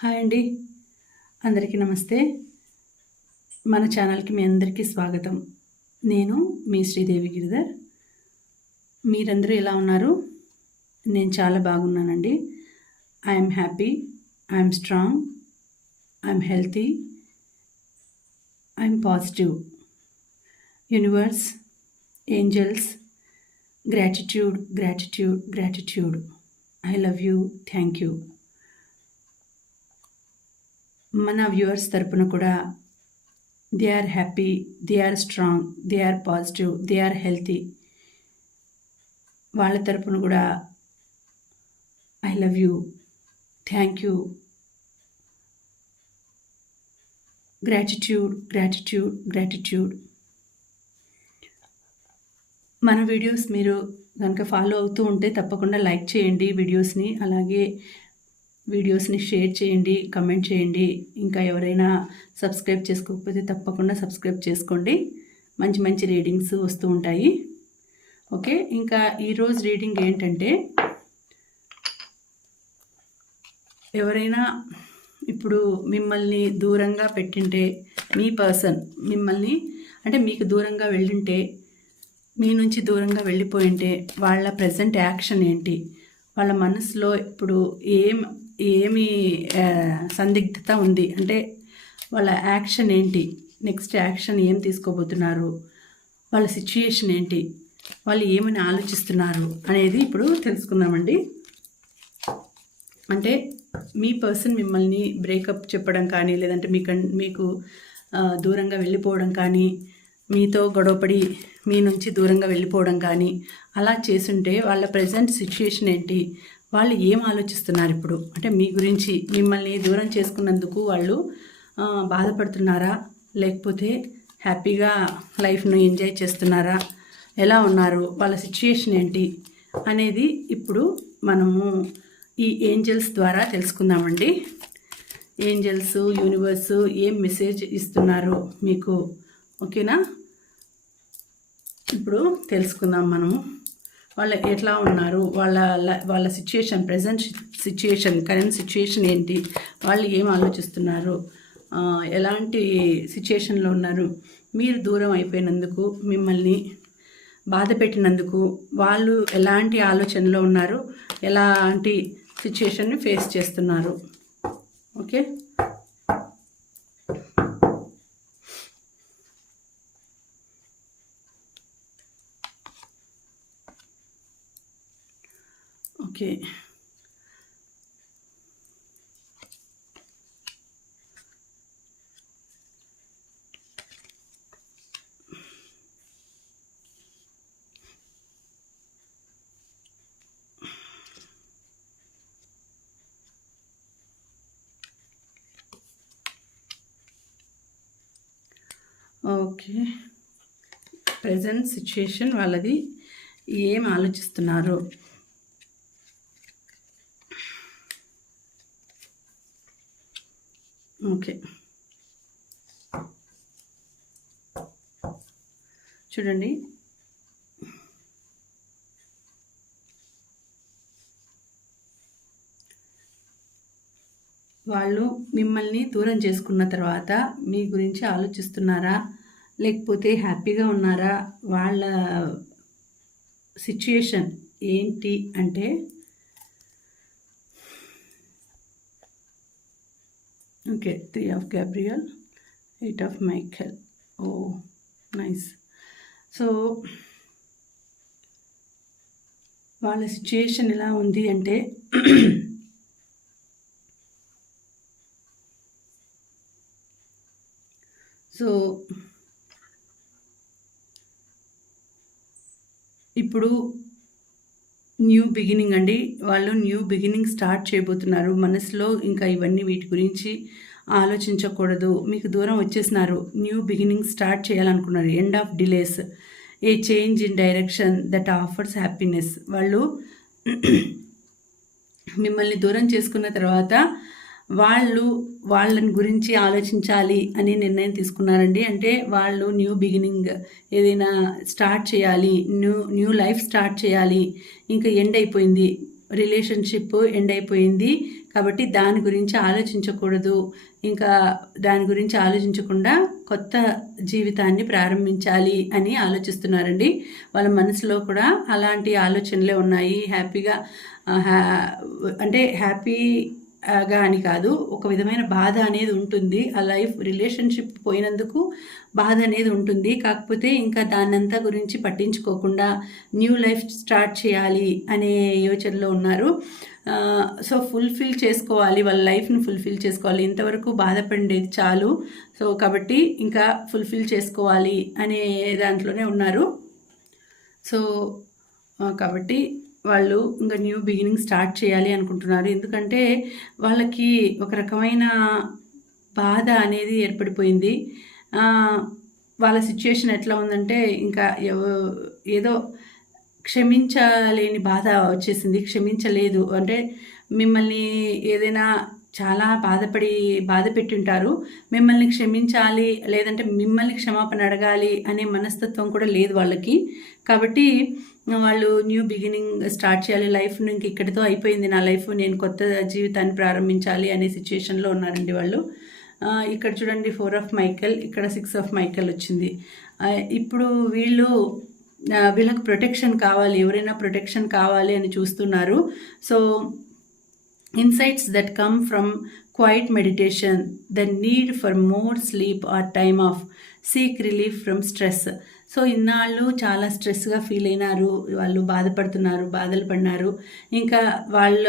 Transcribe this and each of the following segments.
Hi అండి, అందరికీ నమస్తే. మన ఛానల్కి మీ అందరికీ స్వాగతం. నేను మీ శ్రీదేవి గిరిధర్. మీరందరూ ఎలా ఉన్నారు? నేను చాలా బాగున్నానండి. I'm happy, I'm strong, I'm healthy, I'm positive. Universe, angels, gratitude, gratitude, gratitude. I love you, thank you. మన వ్యూవర్స్ తరపున కూడా they are happy, they are strong, they are positive, they are healthy. వాళ్ళ తరపున కూడా I love you, thank you, gratitude, gratitude, gratitude. మన videos మీరు కనుక follow అవుతూ ఉంటే తప్పకుండా లైక్ చేయండి వీడియోస్ని, అలాగే వీడియోస్ని షేర్ చేయండి, కమెంట్ చేయండి. ఇంకా ఎవరైనా సబ్స్క్రైబ్ చేసుకోకపోతే తప్పకుండా సబ్స్క్రైబ్ చేసుకోండి. మంచి మంచి రీడింగ్స్ వస్తూ ఉంటాయి. ఓకే, ఇంకా ఈరోజు రీడింగ్ ఏంటంటే, ఎవరైనా ఇప్పుడు మిమ్మల్ని దూరంగా పెట్టింటే, మీ పర్సన్ మిమ్మల్ని అంటే మీకు దూరంగా వెళ్ళింటే, మీ నుంచి దూరంగా వెళ్ళిపోయింటే వాళ్ళ ప్రజెంట్ యాక్షన్ ఏంటి, వాళ్ళ మనసులో ఇప్పుడు ఏమి సందిగ్ధత ఉంది అంటే వాళ్ళ యాక్షన్ ఏంటి, నెక్స్ట్ యాక్షన్ ఏం తీసుకోబోతున్నారు, వాళ్ళ సిచ్యుయేషన్ ఏంటి, వాళ్ళు ఏమని ఆలోచిస్తున్నారు అనేది ఇప్పుడు తెలుసుకుందామండి. అంటే మీ పర్సన్ మిమ్మల్ని బ్రేకప్ చెప్పడం కానీ, లేదంటే మీకు దూరంగా వెళ్ళిపోవడం కానీ, మీతో గొడవపడి మీ నుంచి దూరంగా వెళ్ళిపోవడం కానీ అలా చేసుంటే వాళ్ళ ప్రజెంట్ సిచ్యుయేషన్ ఏంటి, వాళ్ళు ఏం ఆలోచిస్తున్నారు ఇప్పుడు, అంటే మీ గురించి మిమ్మల్ని దూరం చేసుకున్నందుకు వాళ్ళు బాధపడుతున్నారా, లేకపోతే హ్యాపీగా లైఫ్ను ఎంజాయ్ చేస్తున్నారా, ఎలా ఉన్నారు, వాళ్ళ సిచ్యుయేషన్ ఏంటి అనేది ఇప్పుడు మనము ఈ ఏంజల్స్ ద్వారా తెలుసుకుందామండి. ఏంజల్స్, యూనివర్స్ ఏం మెసేజ్ ఇస్తున్నారు మీకు, ఓకేనా? ఇప్పుడు తెలుసుకుందాం మనము వాళ్ళు ఎట్లా ఉన్నారు, వాళ్ళ situation, present situation, current situation ఏంటి, వాళ్ళు ఏం ఆలోచిస్తున్నారు, ఎలాంటి సిచ్యుయేషన్లో ఉన్నారు, మీరు దూరం అయిపోయినందుకు, మిమ్మల్ని బాధ పెట్టినందుకు వాళ్ళు ఎలాంటి ఆలోచనలో ఉన్నారు, ఎలాంటి సిచ్యుయేషన్ని ఫేస్ చేస్తున్నారు. Okay, okay. Okay, present situation వాళ్ళది ఏం ఆలోచిస్తున్నారు. ఓకే, చూడండి, వాళ్ళు మిమ్మల్ని దూరం చేసుకున్న తర్వాత మీ గురించి ఆలోచిస్తున్నారా, లేకపోతే హ్యాపీగా ఉన్నారా, వాళ్ళ సిచ్యుయేషన్ ఏంటి అంటే, okay, 3 of Gabriel, 8 of Michael. Oh nice. So వాళ్ళ సిచ్యుయేషన్ ఎలా ఉంది అంటే, సో ఇప్పుడు న్యూ బిగినింగ్ అండి, వాళ్ళు న్యూ బిగినింగ్ స్టార్ట్ చేయబోతున్నారు. మనసులో ఇంకా ఇవన్నీ వీటి గురించి ఆలోచించకూడదు, మీకు దూరం వచ్చేసినారు, న్యూ బిగినింగ్ స్టార్ట్ చేయాలనుకున్నారు. End of delays, a change in direction that offers happiness. వాళ్ళు మిమ్మల్ని దూరం చేసుకున్న తర్వాత వాళ్ళని గురించి ఆలోచించాలి అని నిర్ణయం తీసుకున్నారండి. అంటే వాళ్ళు న్యూ బిగినింగ్ ఏదైనా స్టార్ట్ చేయాలి, న్యూ లైఫ్ స్టార్ట్ చేయాలి, ఇంకా ఎండ్ అయిపోయింది, రిలేషన్షిప్ ఎండ్ అయిపోయింది కాబట్టి దాని గురించి ఆలోచించకూడదు, ఇంకా దాని గురించి ఆలోచించకుండా కొత్త జీవితాన్ని ప్రారంభించాలి అని ఆలోచిస్తున్నారండి. వాళ్ళ మనసులో కూడా అలాంటి ఆలోచనలే ఉన్నాయి. హ్యాపీగా అంటే హ్యాపీగా అని కాదు, ఒక విధమైన బాధ అనేది ఉంటుంది. ఆ రిలేషన్షిప్ పోయినందుకు బాధ అనేది ఉంటుంది. కాకపోతే ఇంకా దాన్నంతా గురించి పట్టించుకోకుండా న్యూ లైఫ్ స్టార్ట్ చేయాలి అనే యోచనలో ఉన్నారు. సో ఫుల్ఫిల్ చేసుకోవాలి, వాళ్ళ లైఫ్ని ఫుల్ఫిల్ చేసుకోవాలి. ఇంతవరకు బాధపడేది చాలు, సో కాబట్టి ఇంకా ఫుల్ఫిల్ చేసుకోవాలి అనే దాంట్లోనే ఉన్నారు. సో కాబట్టి వాళ్ళు ఇంకా న్యూ బిగినింగ్ స్టార్ట్ చేయాలి అనుకుంటున్నారు. ఎందుకంటే వాళ్ళకి ఒక రకమైన బాధ అనేది ఏర్పడిపోయింది. వాళ్ళ సిచ్యుయేషన్ ఎట్లా ఉందంటే ఇంకా ఏదో క్షమించలేని బాధ వచ్చేసింది. క్షమించలేదు అంటే మిమ్మల్ని ఏదైనా చాలా బాధ పెట్టింటారు. మిమ్మల్ని క్షమించాలి లేదంటే మిమ్మల్ని క్షమాపణ అడగాలి అనే మనస్తత్వం కూడా లేదు వాళ్ళకి. కాబట్టి వాళ్ళు న్యూ బిగినింగ్ స్టార్ట్ చేయాలి, లైఫ్ని ఇంక ఇక్కడితో అయిపోయింది నా లైఫ్, నేను కొత్త జీవితాన్ని ప్రారంభించాలి అనే సిచ్యుయేషన్లో ఉన్నారండి వాళ్ళు. ఇక్కడ చూడండి 4 ఆఫ్ మైకెల్, ఇక్కడ 6 ఆఫ్ మైకెల్ వచ్చింది. ఇప్పుడు వీళ్ళకి ప్రొటెక్షన్ కావాలి, ఎవరైనా ప్రొటెక్షన్ కావాలి అని చూస్తున్నారు. So insights that come from quiet meditation, the need for more sleep or time off, seek relief from stress. So ఇన్నాళ్ళు చాలా స్ట్రెస్గా ఫీల్ అయినారు, వాళ్ళు బాధలు పడినారు. ఇంకా వాళ్ళ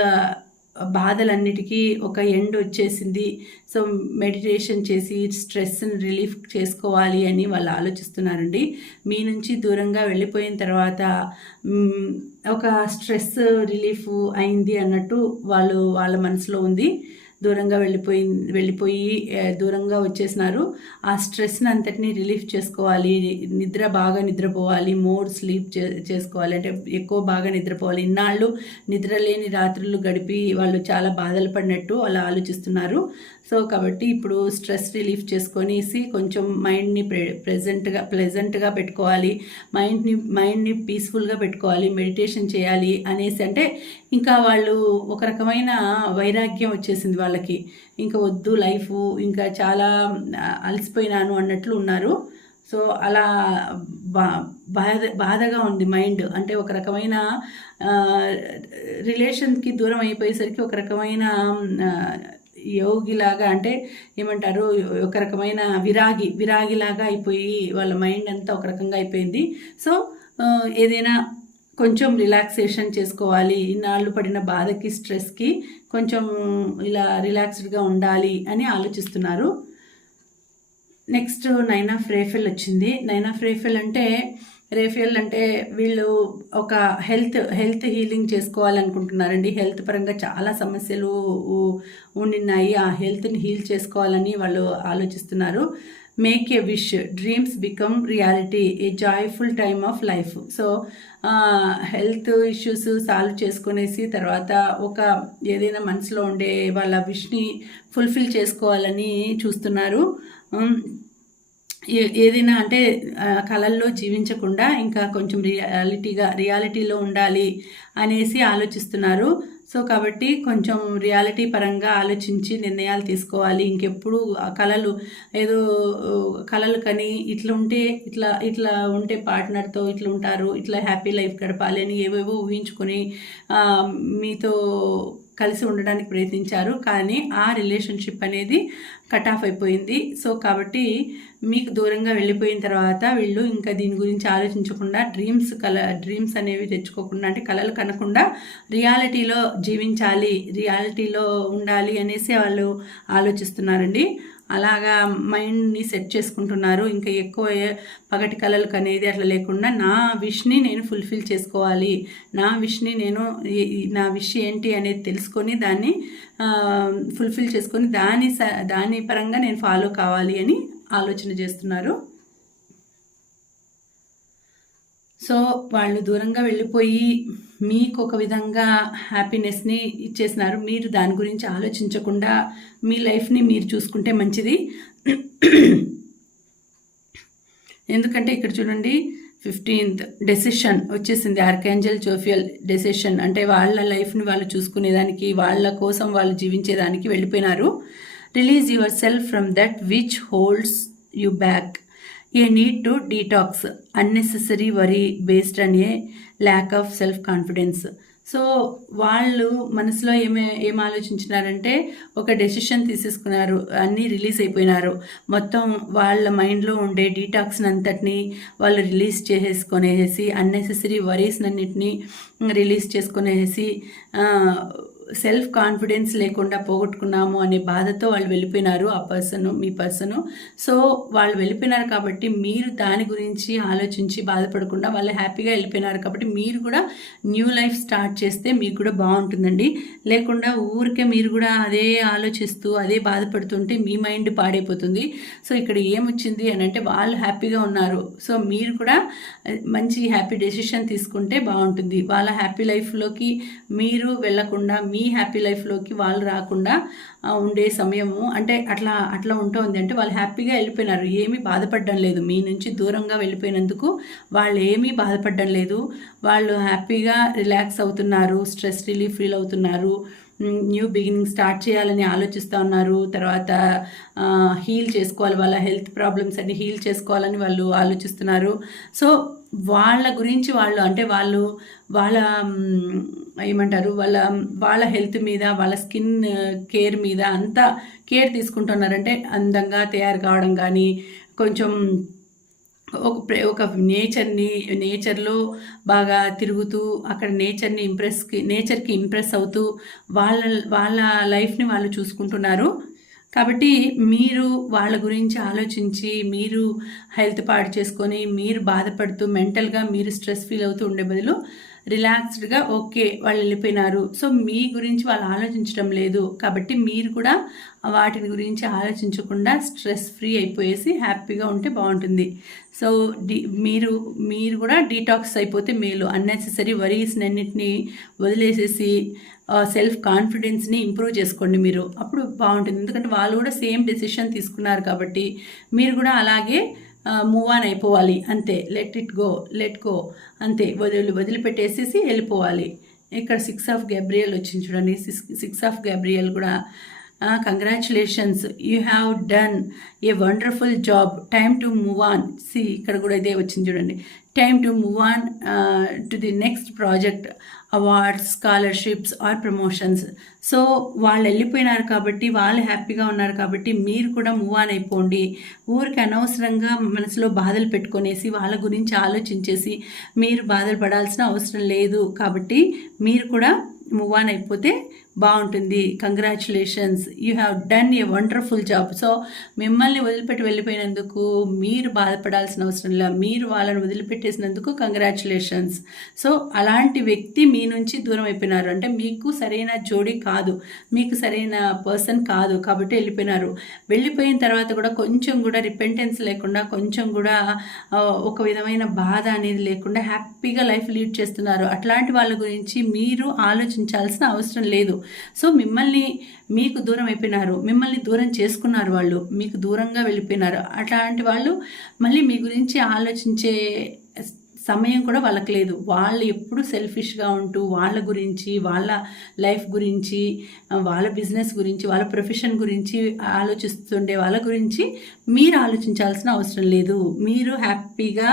బాధలన్నిటికీ ఒక ఎండ్ వచ్చేసింది. సో మెడిటేషన్ చేసి స్ట్రెస్ని రిలీఫ్ చేసుకోవాలి అని వాళ్ళు ఆలోచిస్తున్నారండి. మీ నుంచి దూరంగా వెళ్ళిపోయిన తర్వాత ఒక స్ట్రెస్ రిలీఫ్ అయింది అన్నట్టు వాళ్ళ మనసులో ఉంది. దూరంగా వెళ్ళిపోయి దూరంగా వచ్చేసినారు. ఆ స్ట్రెస్ని అంతటినీ రిలీఫ్ చేసుకోవాలి, బాగా నిద్రపోవాలి, మోర్ స్లీప్ చేసుకోవాలి, అంటే ఎక్కువ బాగా నిద్రపోవాలి. ఇన్నాళ్ళు నిద్రలేని రాత్రులు గడిపి వాళ్ళు చాలా బాధలు పడినట్టు అలా ఆలోచిస్తున్నారు. సో కాబట్టి ఇప్పుడు స్ట్రెస్ రిలీఫ్ చేసుకొనేసి కొంచెం మైండ్ని ప్లెజెంట్గా పెట్టుకోవాలి, మైండ్ని పీస్ఫుల్గా పెట్టుకోవాలి, మెడిటేషన్ చేయాలి అనేసి, అంటే ఇంకా వాళ్ళు ఒక రకమైన వైరాగ్యం వచ్చేసింది వాళ్ళకి. ఇంకా వద్దు లైఫ్, ఇంకా చాలా అలసిపోయినాను అన్నట్లు ఉన్నారు. సో అలా బాధగా ఉంది మైండ్. అంటే ఒక రకమైన రిలేషన్కి దూరం అయిపోయేసరికి ఒక రకమైన యోగిలాగా, అంటే ఏమంటారు, ఒక రకమైన విరాగిలాగా అయిపోయి వాళ్ళ మైండ్ అంతా ఒక రకంగా అయిపోయింది. సో ఏదైనా కొంచెం రిలాక్సేషన్ చేసుకోవాలి, ఇన్నాళ్ళు పడిన బాధకి స్ట్రెస్కి కొంచెం ఇలా రిలాక్స్డ్గా ఉండాలి అని ఆలోచిస్తున్నారు. నెక్స్ట్ 9 ఆఫ్ రేఫెల్ వచ్చింది. 9 ఆఫ్ రేఫెల్ అంటే వీళ్ళు ఒక హెల్త్ హీలింగ్ చేసుకోవాలనుకుంటున్నారండి. హెల్త్ పరంగా చాలా సమస్యలు ఉండినాయి, ఆ హెల్త్ని హీల్ చేసుకోవాలని వాళ్ళు ఆలోచిస్తున్నారు. Make a wish, dreams become reality, a joyful time of life. So health issues solve చేసుకునేసి తర్వాత ఒక ఏదైనా మనసులో ఉండే వాళ్ళ విష్ని ఫుల్ఫిల్ చేసుకోవాలని చూస్తున్నారు. ఏదైనా అంటే కళల్లో జీవించకుండా ఇంకా కొంచెం రియాలిటీలో ఉండాలి అనేసి ఆలోచిస్తున్నారు. సో కాబట్టి కొంచెం రియాలిటీ పరంగా ఆలోచించి నిర్ణయాలు తీసుకోవాలి. ఇంకెప్పుడు కళలు కని ఇట్లా ఉంటే పార్ట్నర్తో ఇట్లా ఉంటారు, ఇట్లా హ్యాపీ లైఫ్ గడపాలి అని ఏవేవో ఊహించుకొని మీతో కలిసి ఉండడానికి ప్రయత్నించారు, కానీ ఆ రిలేషన్షిప్ అనేది కట్ ఆఫ్ అయిపోయింది. సో కాబట్టి మీకు దూరంగా వెళ్ళిపోయిన తర్వాత వీళ్ళు ఇంకా దీని గురించి ఆలోచించకుండా డ్రీమ్స్ అనేవి తెచ్చుకోకుండా, అంటే కళలు కనకుండా రియాలిటీలో జీవించాలి, రియాలిటీలో ఉండాలి అనేసి వాళ్ళు ఆలోచిస్తున్నారండి. అలాగా మైండ్ని సెట్ చేసుకుంటున్నారు. ఇంకా ఎక్కువ పగటి కళలు కనేది అట్లా లేకుండా నా విష్ని నేను ఫుల్ఫిల్ చేసుకోవాలి, నా విష్ ఏంటి అనేది తెలుసుకొని దాన్ని ఫుల్ఫిల్ చేసుకొని దాని పరంగా నేను ఫాలో కావాలి అని ఆలోచన చేస్తున్నారు. సో వాళ్ళు దూరంగా వెళ్ళిపోయి మీకు ఒక విధంగా హ్యాపీనెస్ని ఇచ్చేసినారు. మీరు దాని గురించి ఆలోచించకుండా మీ లైఫ్ని మీరు చూసుకుంటే మంచిది. ఎందుకంటే ఇక్కడ చూడండి 15th డెసిషన్ వచ్చేసింది. ఆర్కాంజెల్ జోఫియల్ డెసిషన్ అంటే వాళ్ళ లైఫ్ని వాళ్ళు చూసుకునేదానికి, వాళ్ళ కోసం వాళ్ళు జీవించేదానికి వెళ్ళిపోయినారు. Release your self from that which holds you back. A need to detox unnecessary worry based on a lack of self confidence. So వాళ్ళు మనసులో ఏం ఆలోచించినారంటే ఒక డెసిషన్ తీసేసుకున్నారు, అన్నీ రిలీజ్ అయిపోయినారు. మొత్తం వాళ్ళ మైండ్లో ఉండే డీటాక్స్ని అంతటినీ వాళ్ళు రిలీజ్ చేసేసుకొనేసి అన్నెసెసరీ వరీస్నన్నిటినీ రిలీజ్ చేసుకునేసి సెల్ఫ్ కాన్ఫిడెన్స్ లేకుండా పోగొట్టుకున్నాము అనే బాధతో వాళ్ళు వెళ్ళిపోయినారు. ఆ మీ పర్సను. సో వాళ్ళు వెళ్ళిపోయినారు కాబట్టి మీరు దాని గురించి ఆలోచించి బాధపడకుండా వాళ్ళు హ్యాపీగా వెళ్ళిపోయినారు కాబట్టి మీరు కూడా న్యూ లైఫ్ స్టార్ట్ చేస్తే మీకు కూడా బాగుంటుందండి. లేకుండా ఊరికే మీరు కూడా అదే ఆలోచిస్తూ అదే బాధపడుతుంటే మీ మైండ్ పాడైపోతుంది. సో ఇక్కడ ఏమొచ్చింది అని అంటే వాళ్ళు హ్యాపీగా ఉన్నారు. సో మీరు కూడా మంచి హ్యాపీ డెసిషన్ తీసుకుంటే బాగుంటుంది. వాళ్ళ హ్యాపీ లైఫ్లోకి మీరు వెళ్ళకుండా మీ హ్యాపీ లైఫ్లోకి వాళ్ళు రాకుండా ఉండే సమయము అంటే అట్లా ఉంటుంది. అంటే వాళ్ళు హ్యాపీగా వెళ్ళిపోయినారు, ఏమీ బాధపడడం లేదు. మీ నుంచి దూరంగా వెళ్ళిపోయినందుకు వాళ్ళు ఏమీ బాధపడడం లేదు. వాళ్ళు హ్యాపీగా రిలాక్స్ అవుతున్నారు, స్ట్రెస్ రిలీఫ్ ఫీల్ అవుతున్నారు, న్యూ బిగినింగ్ స్టార్ట్ చేయాలని ఆలోచిస్తూ ఉన్నారు. తర్వాత హీల్ చేసుకోవాలి, వాళ్ళ హెల్త్ ప్రాబ్లమ్స్ అన్ని హీల్ చేసుకోవాలని వాళ్ళు ఆలోచిస్తున్నారు. సో వాళ్ళ గురించి వాళ్ళు అంటే వాళ్ళ ఏమంటారు వాళ్ళ హెల్త్ మీద, వాళ్ళ స్కిన్ కేర్ మీద అంతా కేర్ తీసుకుంటున్నారంటే అందంగా తయారు కావడం కానీ, కొంచెం ఒక నేచర్లో బాగా తిరుగుతూ అక్కడ నేచర్కి ఇంప్రెస్ అవుతూ వాళ్ళ లైఫ్ని వాళ్ళు చూసుకుంటున్నారు. కాబట్టి మీరు వాళ్ళ గురించి ఆలోచించి మీరు హెల్త్ పాడు చేసుకొని మీరు బాధపడుతూ మెంటల్గా మీరు స్ట్రెస్ ఫీల్ అవుతూ ఉండే బదులు రిలాక్స్డ్గా ఓకే వాళ్ళు వెళ్ళిపోయినారు, సో మీ గురించి వాళ్ళు ఆలోచించడం లేదు కాబట్టి మీరు కూడా వాటిని గురించి ఆలోచించకుండా స్ట్రెస్ ఫ్రీ అయిపోయేసి హ్యాపీగా ఉంటే బాగుంటుంది. సో మీరు కూడా డీటాక్స్ అయిపోతే మేలు. అన్నెసెసరీ వరీస్ని అన్నిటినీ వదిలేసేసి సెల్ఫ్ కాన్ఫిడెన్స్ని ఇంప్రూవ్ చేసుకోండి మీరు, అప్పుడు బాగుంటుంది. ఎందుకంటే వాళ్ళు కూడా సేమ్ డెసిషన్ తీసుకున్నారు కాబట్టి మీరు కూడా అలాగే మూవ్ ఆన్ అయిపోవాలి అంతే. లెట్ గో అంతే, వదిలిపెట్టేసేసి వెళ్ళిపోవాలి. ఇక్కడ 6 ఆఫ్ గ్యాబ్రియల్ వచ్చింది చూడండి. 6 ఆఫ్ గ్యాబ్రియల్ కూడా congratulations, you have done a wonderful job, time to move on. ఇక్కడ కూడా ఇదే వచ్చింది చూడండి, time to move on to the next project, awards, scholarships or promotions. So వాళ్ళు వెళ్ళిపోయినారు కాబట్టి వాళ్ళు హ్యాపీగా ఉన్నారు కాబట్టి మీరు కూడా మూవ్ ఆన్ అయిపోండి. ఊరికి అనవసరంగా మనసులో బాధలు పెట్టుకొనేసి వాళ్ళ గురించి ఆలోచించేసి మీరు బాధలు పడాల్సిన అవసరం లేదు. కాబట్టి మీరు కూడా మూవ్ ఆన్ అయిపోతే బాగుంటుంది. Congratulations, you have done a wonderful job. So మిమ్మల్ని వదిలిపెట్టి వెళ్ళిపోయినందుకు మీరు బాధపడాల్సిన అవసరం లేదు, మీరు వాళ్ళని వదిలిపెట్టేసినందుకు కంగ్రాచులేషన్స్. సో అలాంటి వ్యక్తి మీ నుంచి దూరం అయిపోయినారు అంటే మీకు సరైన జోడీ కాదు, మీకు సరైన పర్సన్ కాదు కాబట్టి వెళ్ళిపోయినారు. వెళ్ళిపోయిన తర్వాత కూడా కొంచెం కూడా రిపెంటెన్స్ లేకుండా, కొంచెం కూడా ఒక విధమైన బాధ అనేది లేకుండా హ్యాపీగా లైఫ్ లీడ్ చేస్తున్నారు. అట్లాంటి వాళ్ళ గురించి మీరు ఆలోచించాల్సిన అవసరం లేదు. సో మీకు దూరం అయిపోయినారు, మిమ్మల్ని దూరం చేసుకున్నారు, వాళ్ళు మీకు దూరంగా వెళ్ళిపోయినారు. అట్లాంటి వాళ్ళు మళ్ళీ మీ గురించి ఆలోచించే సమయం కూడా వాళ్ళకి లేదు. వాళ్ళు ఎప్పుడు సెల్ఫిష్గా ఉంటూ వాళ్ళ గురించి, వాళ్ళ లైఫ్ గురించి, వాళ్ళ బిజినెస్ గురించి, వాళ్ళ ప్రొఫెషన్ గురించి ఆలోచిస్తుండే వాళ్ళ గురించి మీరు ఆలోచించాల్సిన అవసరం లేదు. మీరు హ్యాపీగా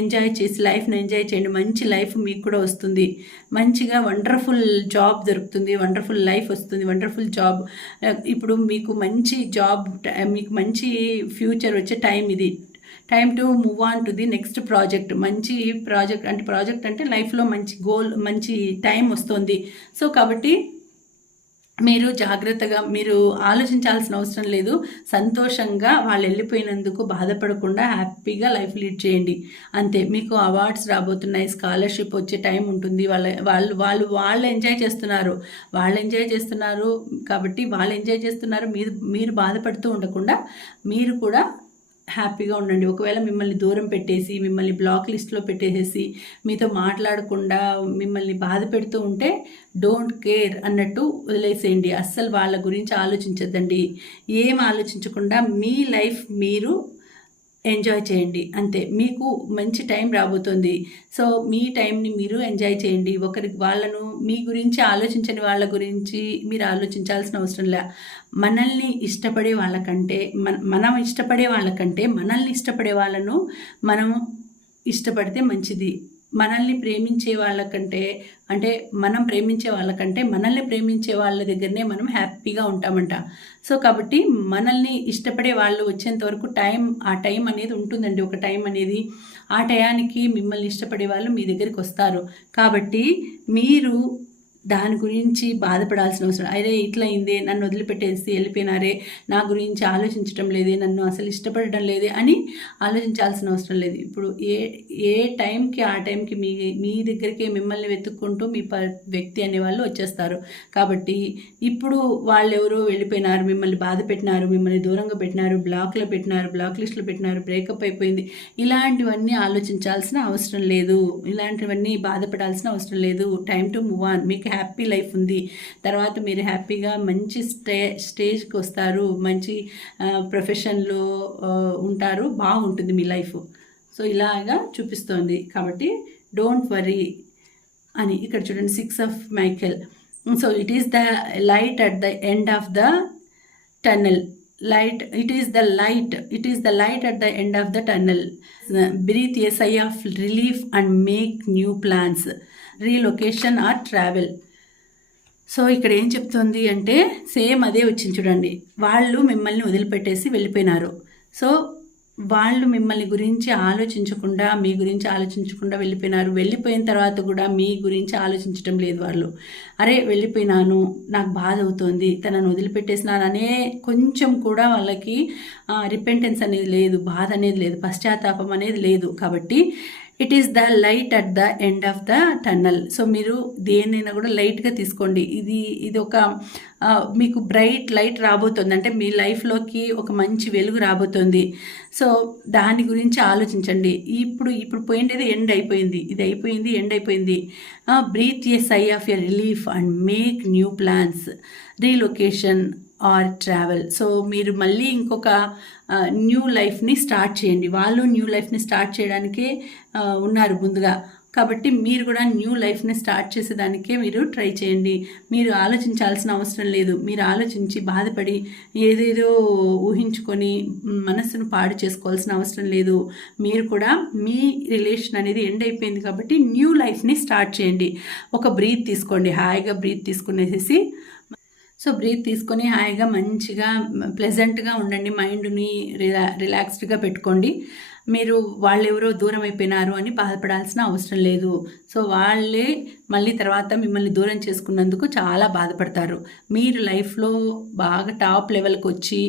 ఎంజాయ్ చేసి లైఫ్ని ఎంజాయ్ చేయండి. మంచి లైఫ్ మీకు కూడా వస్తుంది, మంచిగా వండర్ఫుల్ జాబ్ దొరుకుతుంది, వండర్ఫుల్ లైఫ్ వస్తుంది, వండర్ఫుల్ జాబ్. ఇప్పుడు మీకు మంచి జాబ్, మీకు మంచి ఫ్యూచర్ వచ్చే టైం ఇది. Time to move on to the next project. మంచి ప్రాజెక్ట్ అంటే లైఫ్లో మంచి గోల్, మంచి టైం వస్తుంది. సో కాబట్టి మీరు జాగ్రత్తగా మీరు ఆలోచించాల్సిన అవసరం లేదు. సంతోషంగా వాళ్ళు వెళ్ళిపోయినందుకు బాధపడకుండా హ్యాపీగా లైఫ్ లీడ్ చేయండి అంతే. మీకు అవార్డ్స్ రాబోతున్నాయి, స్కాలర్షిప్ వచ్చే టైం ఉంటుంది. వాళ్ళు ఎంజాయ్ చేస్తున్నారు, కాబట్టి వాళ్ళు ఎంజాయ్ చేస్తున్నారు. మీరు బాధపడుతూ ఉండకుండా మీరు కూడా హ్యాపీగా ఉండండి. ఒకవేళ మిమ్మల్ని దూరం పెట్టేసి, మిమ్మల్ని బ్లాక్ లిస్ట్లో పెట్టేసేసి, మీతో మాట్లాడకుండా మిమ్మల్ని బాధ పెడుతూ ఉంటే డోంట్ కేర్ అన్నట్టు వదిలేసేయండి. అస్సలు వాళ్ళ గురించి ఆలోచించద్దండి. ఏం ఆలోచించకుండా మీ లైఫ్ మీరు ఎంజాయ్ చేయండి అంతే. మీకు మంచి టైం రాబోతుంది. సో మీ టైంని మీరు ఎంజాయ్ చేయండి. వాళ్ళను మీ గురించి ఆలోచించని వాళ్ళ గురించి మీరు ఆలోచించాల్సిన అవసరం లే. మనల్ని ఇష్టపడే వాళ్ళకంటే మనం ఇష్టపడే వాళ్ళకంటే మనల్ని ఇష్టపడే వాళ్ళను మనం ఇష్టపడితే మంచిది. మనల్ని ప్రేమించే వాళ్ళకంటే అంటే మనం ప్రేమించే వాళ్ళకంటే మనల్ని ప్రేమించే వాళ్ళ దగ్గరనే మనం హ్యాపీగా ఉంటామంట. సో కాబట్టి మనల్ని ఇష్టపడే వాళ్ళు వచ్చేంత వరకు ఆ టైం అనేది ఉంటుందండి. ఒక టైం అనేది ఆ టయానికి మిమ్మల్ని ఇష్టపడే వాళ్ళు మీ దగ్గరికి వస్తారు. కాబట్టి మీరు దాని గురించి బాధపడాల్సిన అవసరం, అరే ఇట్లా అయిందే, నన్ను వదిలిపెట్టేసి వెళ్ళిపోయినారే, నా గురించి ఆలోచించడం లేదే, నన్ను అసలు ఇష్టపడడం లేదే అని ఆలోచించాల్సిన అవసరం లేదు. ఇప్పుడు ఏ టైంకి ఆ టైంకి మీ దగ్గరికి మిమ్మల్ని వెతుక్కుంటూ మీ వ్యక్తి అనేవాళ్ళు వచ్చేస్తారు. కాబట్టి ఇప్పుడు వాళ్ళు ఎవరో వెళ్ళిపోయినారు, మిమ్మల్ని బాధ పెట్టినారు, మిమ్మల్ని దూరంగా పెట్టినారు, బ్లాక్లో పెట్టినారు, బ్లాక్ లిస్ట్లో పెట్టినారు, బ్రేకప్ అయిపోయింది, ఇలాంటివన్నీ ఆలోచించాల్సిన అవసరం లేదు. ఇలాంటివన్నీ బాధపడాల్సిన అవసరం లేదు. Time to move on. మీకు హ్యాపీ లైఫ్ ఉంది. తర్వాత మీరు హ్యాపీగా మంచి స్టేజ్కి వస్తారు, మంచి ప్రొఫెషన్లో ఉంటారు, బాగుంటుంది మీ లైఫ్. సో ఇలాగా చూపిస్తోంది. కాబట్టి డోంట్ వరీ అని ఇక్కడ చూడండి, 6 of Michael. So it is the light at the end of the tunnel. It is the light at the end of the tunnel. Breathe a sigh of relief and make new plans, relocation or travel. So ఇక్కడ ఏం చెప్తుంది అంటే same అదే వచ్చింది చూడండి. వాళ్ళు మిమ్మల్ని వదిలిపెట్టేసి వెళ్ళిపోయినారు. సో వాళ్ళు మిమ్మల్ని గురించి ఆలోచించకుండా, మీ గురించి ఆలోచించకుండా వెళ్ళిపోయినారు. వెళ్ళిపోయిన తర్వాత కూడా మీ గురించి ఆలోచించడం లేదు వాళ్ళు. అరే వెళ్ళిపోయినాను, నాకు బాధ అవుతుంది, తనను వదిలిపెట్టేసినాను అనే కొంచెం కూడా వాళ్ళకి రిపెంటెన్స్ అనేది లేదు, బాధ అనేది లేదు, పశ్చాత్తాపం అనేది లేదు. కాబట్టి it is the light at the end of the tunnel. So మీరు దేన్నైనా కూడా లైట్గా తీసుకోండి. ఇది ఒక మీకు బ్రైట్ లైట్ రాబోతుంది, అంటే మీ లైఫ్లోకి ఒక మంచి వెలుగు రాబోతుంది. సో దాని గురించి ఆలోచించండి. ఇప్పుడు పోయిండేది ఎండ్ అయిపోయింది, ఇది అయిపోయింది, ఎండ్ అయిపోయింది. Breathe a sigh of a relief and make new plans, relocation or travel. So మీరు మళ్ళీ ఇంకొక న్యూ లైఫ్ని స్టార్ట్ చేయండి. వాళ్ళు న్యూ లైఫ్ని స్టార్ట్ చేయడానికే ఉన్నారు ముందుగా. కాబట్టి మీరు కూడా న్యూ లైఫ్ని స్టార్ట్ చేసేదానికే మీరు ట్రై చేయండి. మీరు ఆలోచించాల్సిన అవసరం లేదు. మీరు ఆలోచించి బాధపడి ఏదేదో ఊహించుకొని మనసును పాడు చేసుకోవాల్సిన అవసరం లేదు. మీరు కూడా మీ రిలేషన్ అనేది ఎండ్ అయిపోయింది కాబట్టి న్యూ లైఫ్ని స్టార్ట్ చేయండి. ఒక బ్రీత్ తీసుకోండి, హాయిగా బ్రీత్ తీసుకునేసి. సో బ్రీత్ తీసుకొని హాయిగా మంచిగా ప్లెజెంట్గా ఉండండి. మైండ్ని రిలాక్స్డ్గా పెట్టుకోండి. మీరు వాళ్ళెవరో దూరం అయిపోయినారు అని బాధపడాల్సిన అవసరం లేదు. సో వాళ్ళే మళ్ళీ తర్వాత మిమ్మల్ని దూరం చేసుకున్నందుకు చాలా బాధపడతారు. మీరు లైఫ్లో బాగా టాప్ లెవెల్కి వచ్చి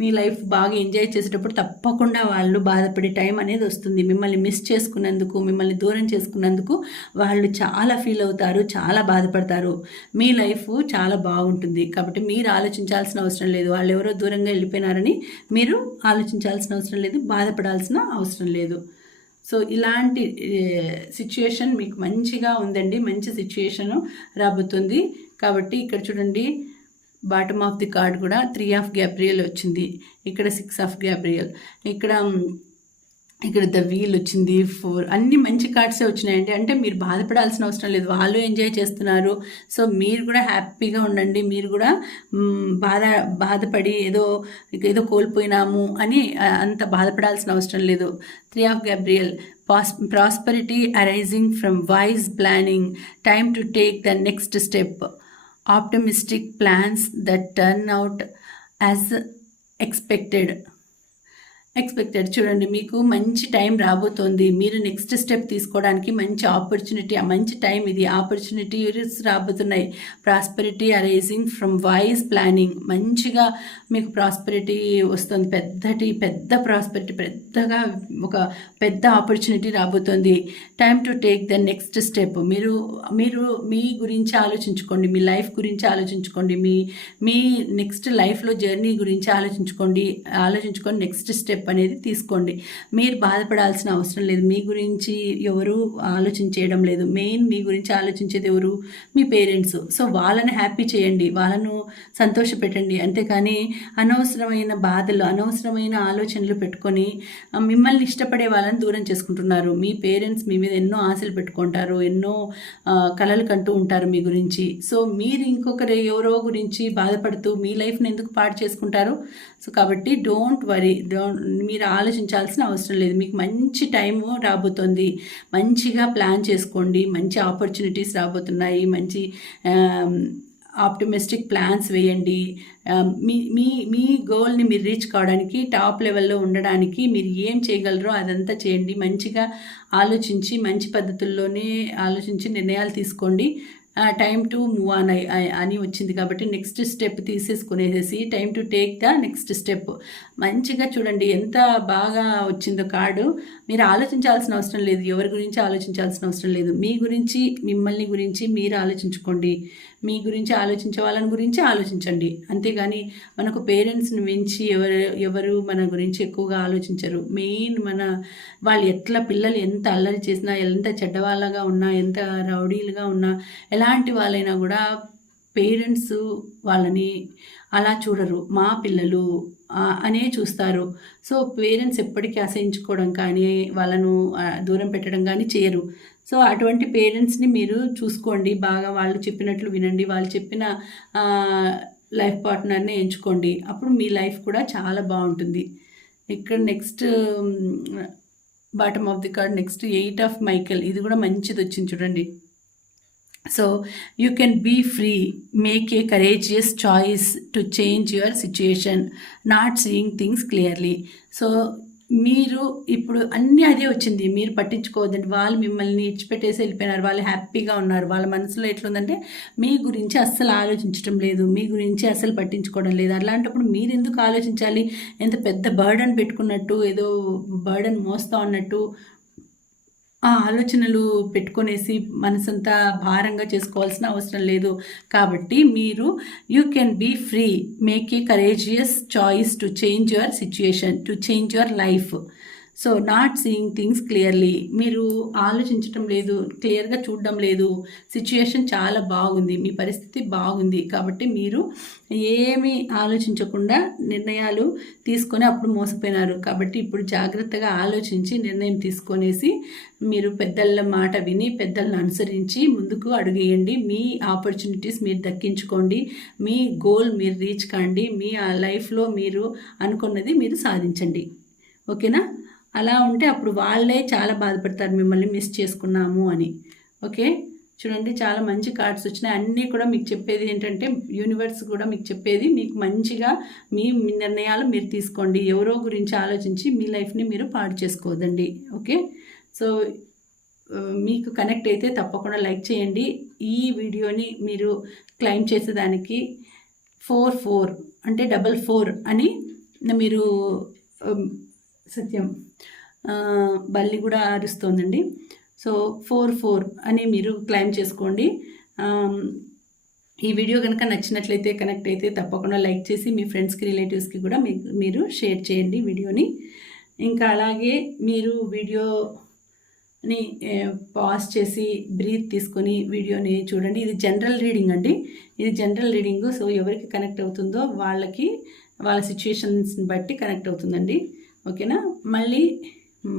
మీ లైఫ్ బాగా ఎంజాయ్ చేసేటప్పుడు తప్పకుండా వాళ్ళు బాధపడే టైం అనేది వస్తుంది. మిమ్మల్ని మిస్ చేసుకున్నందుకు, మిమ్మల్ని దూరం చేసుకున్నందుకు వాళ్ళు చాలా ఫీల్ అవుతారు, చాలా బాధపడతారు. మీ లైఫ్ చాలా బాగుంటుంది. కాబట్టి మీరు ఆలోచించాల్సిన అవసరం లేదు. వాళ్ళు ఎవరో దూరంగా వెళ్ళిపోయినారని మీరు ఆలోచించాల్సిన అవసరం లేదు, బాధపడాల్సిన అవసరం లేదు. సో ఇలాంటి సిచ్యుయేషన్ మీకు మంచిగా ఉందండి, మంచి సిచ్యుయేషను రాబోతుంది. కాబట్టి ఇక్కడ చూడండి, బాటమ్ ఆఫ్ ది కార్డ్ కూడా 3 of Gabriel వచ్చింది, ఇక్కడ 6 of Gabriel, ఇక్కడ ద వీల్ వచ్చింది, 4. అన్ని మంచి కార్డ్సే వచ్చినాయండి. అంటే మీరు బాధపడాల్సిన అవసరం లేదు, వాళ్ళు ఎంజాయ్ చేస్తున్నారు. సో మీరు కూడా హ్యాపీగా ఉండండి. మీరు కూడా బాధపడి ఏదో కోల్పోయినాము అని అంత బాధపడాల్సిన అవసరం లేదు. 3 of Gabriel, prosperity arising from wise planning, time to take the next step, optimistic plans that turn out as expected. చూడండి, మీకు మంచి టైం రాబోతోంది. మీరు నెక్స్ట్ స్టెప్ తీసుకోవడానికి మంచి ఆపర్చునిటీ, మంచి టైం ఇది. ఆపర్చునిటీస్ రాబోతున్నాయి. Prosperity arising from wise planning, మంచిగా మీకు ప్రాస్పెరిటీ వస్తుంది. పెద్ద ప్రాస్పెరిటీ, పెద్దగా ఒక పెద్ద ఆపర్చునిటీ రాబోతుంది. Time to take the next step. మీరు మీ గురించి ఆలోచించుకోండి, మీ లైఫ్ గురించి ఆలోచించుకోండి, మీ నెక్స్ట్ లైఫ్లో జర్నీ గురించి ఆలోచించుకొని నెక్స్ట్ స్టెప్ స్టెప్ అనేది తీసుకోండి. మీరు బాధపడాల్సిన అవసరం లేదు. మీ గురించి ఎవరు ఆలోచించేయడం లేదు. మెయిన్ మీ గురించి ఆలోచించేది ఎవరు? మీ పేరెంట్స్. సో వాళ్ళని హ్యాపీ చేయండి, వాళ్ళను సంతోషపెట్టండి. అంతేకాని అనవసరమైన బాధలు, అనవసరమైన ఆలోచనలు పెట్టుకొని మిమ్మల్ని ఇష్టపడే వాళ్ళని దూరం చేసుకుంటున్నారు. మీ పేరెంట్స్ మీ మీద ఎన్నో ఆశలు పెట్టుకుంటారు, ఎన్నో కలలు కంటూ ఉంటారు మీ గురించి. సో మీరు ఇంకొకరు ఎవరో గురించి బాధపడుతూ మీ లైఫ్ని ఎందుకు పాడు చేసుకుంటారు? సో కాబట్టి డోంట్ వరీ, మీరు ఆలోచించాల్సిన అవసరం లేదు. మీకు మంచి టైము రాబోతుంది. మంచిగా ప్లాన్ చేసుకోండి. మంచి ఆపర్చునిటీస్ రాబోతున్నాయి. మంచి ఆప్టిమిస్టిక్ ప్లాన్స్ వేయండి. మీ మీ మీ గోల్ని మీరు రీచ్ కావడానికి, టాప్ లెవెల్లో ఉండడానికి మీరు ఏం చేయగలరో అదంతా చేయండి. మంచిగా ఆలోచించి, మంచి పద్ధతుల్లోనే ఆలోచించి నిర్ణయాలు తీసుకోండి. టైమ్ టు మూవ్ ఆన్ అని వచ్చింది కాబట్టి నెక్స్ట్ స్టెప్ తీసేసుకునేసి time to take the next step. మంచిగా చూడండి ఎంత బాగా వచ్చిందో కార్డు. మీరు ఆలోచించాల్సిన అవసరం లేదు, ఎవరి గురించి ఆలోచించాల్సిన అవసరం లేదు. మీ గురించి, మిమ్మల్ని గురించి మీరు ఆలోచించుకోండి. మీ గురించి ఆలోచించే వాళ్ళని గురించి ఆలోచించండి. అంతేగాని మనకు పేరెంట్స్ని మించి ఎవరు మన గురించి ఎక్కువగా ఆలోచించరు. మెయిన్ వాళ్ళు ఎట్లా, పిల్లలు ఎంత అల్లరి చేసినా, ఎంత చెడ్డవాళ్ళగా ఉన్నా, ఎంత రౌడీలుగా ఉన్నా, ఎలాంటి వాళ్ళైనా కూడా పేరెంట్స్ వాళ్ళని అలా చూడరు. మా పిల్లలు అనే చూస్తారు. సో పేరెంట్స్ ఎప్పటికీ అసహించుకోవడం కానీ, వాళ్ళను దూరం పెట్టడం కానీ చేయరు. సో అటువంటి పేరెంట్స్ని మీరు చూసుకోండి. బాగా వాళ్ళు చెప్పినట్లు వినండి. వాళ్ళు చెప్పిన లైఫ్ పార్ట్నర్ని ఎంచుకోండి. అప్పుడు మీ లైఫ్ కూడా చాలా బాగుంటుంది. ఇక్కడ next bottom of the card, next 8 of Michael. ఇది కూడా మంచిది వచ్చింది చూడండి. So you can be free, make a courageous choice to change your situation, not seeing things clearly. So మీరు ఇప్పుడు అన్నీ అదే వచ్చింది, మీరు పట్టించుకోవద్దండి. వాళ్ళు మిమ్మల్ని ఇచ్చిపెట్టేసి వెళ్ళిపోయినారు. వాళ్ళు హ్యాపీగా ఉన్నారు. వాళ్ళ మనసులో ఎట్లుందంటే మీ గురించి అస్సలు ఆలోచించడం లేదు, మీ గురించి అస్సలు పట్టించుకోవడం లేదు. అలాంటప్పుడు మీరు ఎందుకు ఆలోచించాలి? ఎంత పెద్ద బర్డన్ పెట్టుకున్నట్టు, ఏదో బర్డన్ మోస్తా ఉన్నట్టు ఆలోచనలు పెట్టుకునేసి మనసంతా భారంగా చేసుకోవాల్సిన అవసరం లేదు. కాబట్టి మీరు you can be free, make a courageous choice to change your situation, to change your life. So not seeing things clearly, మీరు ఆలోచించటం లేదు, క్లియర్గా చూడడం లేదు. సిచ్యుయేషన్ చాలా బాగుంది, మీ పరిస్థితి బాగుంది. కాబట్టి మీరు ఏమీ ఆలోచించకుండా నిర్ణయాలు తీసుకొని అప్పుడు మోసపోయినారు. కాబట్టి ఇప్పుడు జాగ్రత్తగా ఆలోచించి నిర్ణయం తీసుకొనేసి మీరు పెద్దల మాట విని, పెద్దలను అనుసరించి ముందుకు అడుగేయండి. మీ ఆపర్చునిటీస్ మీరు దక్కించుకోండి. మీ గోల్ మీరు రీచ్ కాండి. మీ లైఫ్లో మీరు అనుకున్నది మీరు సాధించండి. ఓకేనా? అలా ఉంటే అప్పుడు వాళ్ళే చాలా బాధపడతారు, మిమ్మల్ని మిస్ చేసుకున్నాము అని. ఓకే, చూడండి చాలా మంచి కార్డ్స్ వచ్చినాయి. అన్నీ కూడా మీకు చెప్పేది ఏంటంటే, యూనివర్స్ కూడా మీకు చెప్పేది, మీకు మంచిగా మీ నిర్ణయాలు మీరు తీసుకోండి. ఎవరో గురించి ఆలోచించి మీ లైఫ్ని మీరు పాడు చేసుకోవద్దండి. ఓకే, సో మీకు కనెక్ట్ అయితే తప్పకుండా లైక్ చేయండి. ఈ వీడియోని మీరు క్లైమ్ చేసేదానికి 44 అంటే 44 అని మీరు సత్యం బల్లి కూడా అరుస్తోందండి. సో 44 అని మీరు క్లైమ్ చేసుకోండి. ఈ వీడియో కనుక నచ్చినట్లయితే, కనెక్ట్ అయితే తప్పకుండా లైక్ చేసి మీ ఫ్రెండ్స్కి, రిలేటివ్స్కి కూడా మీరు షేర్ చేయండి వీడియోని. ఇంకా అలాగే మీరు వీడియోని పాజ్ చేసి బ్రీత్ తీసుకొని వీడియోని చూడండి. ఇది జనరల్ రీడింగ్ అండి, ఇది జనరల్ రీడింగు. సో ఎవరికి కనెక్ట్ అవుతుందో వాళ్ళకి, వాళ్ళ సిచ్యుయేషన్స్ని బట్టి కనెక్ట్ అవుతుందండి. ఓకేనా? మళ్ళీ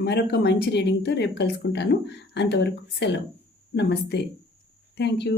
మరొక మంచి రీడింగ్తో రేపు కలుసుకుంటాను. అంతవరకు సెలవు. నమస్తే. Thank you.